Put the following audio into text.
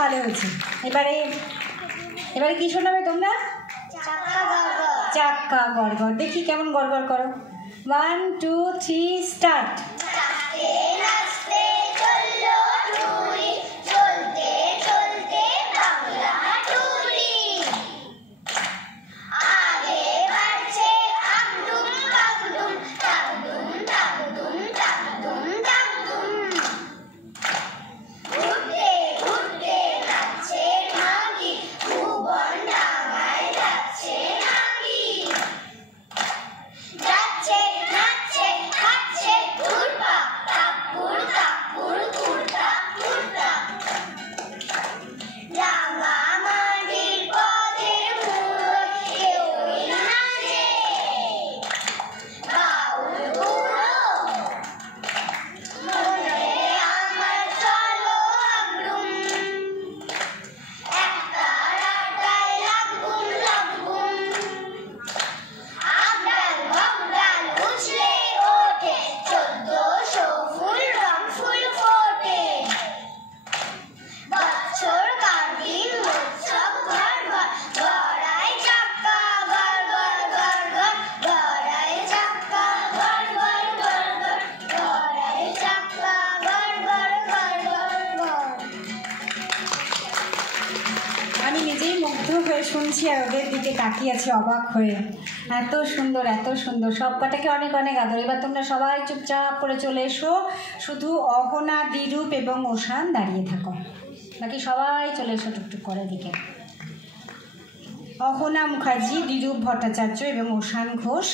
ভালো হয়েছে। এবারে এবারে কি শোনাবে তোমরা? চাক্কা গড়গড়। দেখি কেমন গড়গড় করো। 1 2 3 স্টার্ট। আমি নিজেই মুগ্ধ হয়ে শুনছি আর ওদের দিকে তাকিয়ে আছি অবাক হয়ে। এত সুন্দর, এত সুন্দর। সব কটাকে অনেক অনেক আদর। এবার তোমরা সবাই চুপচাপ করে চলে এসো, শুধু অহনা, দ্বিরূপ এবং ওশান দাঁড়িয়ে থাকো। বাকি সবাই চলে এসো টুকটুক করে দিকে। অহনা মুখার্জি, দ্বিরূপ ভট্টাচার্য এবং ওশান ঘোষ।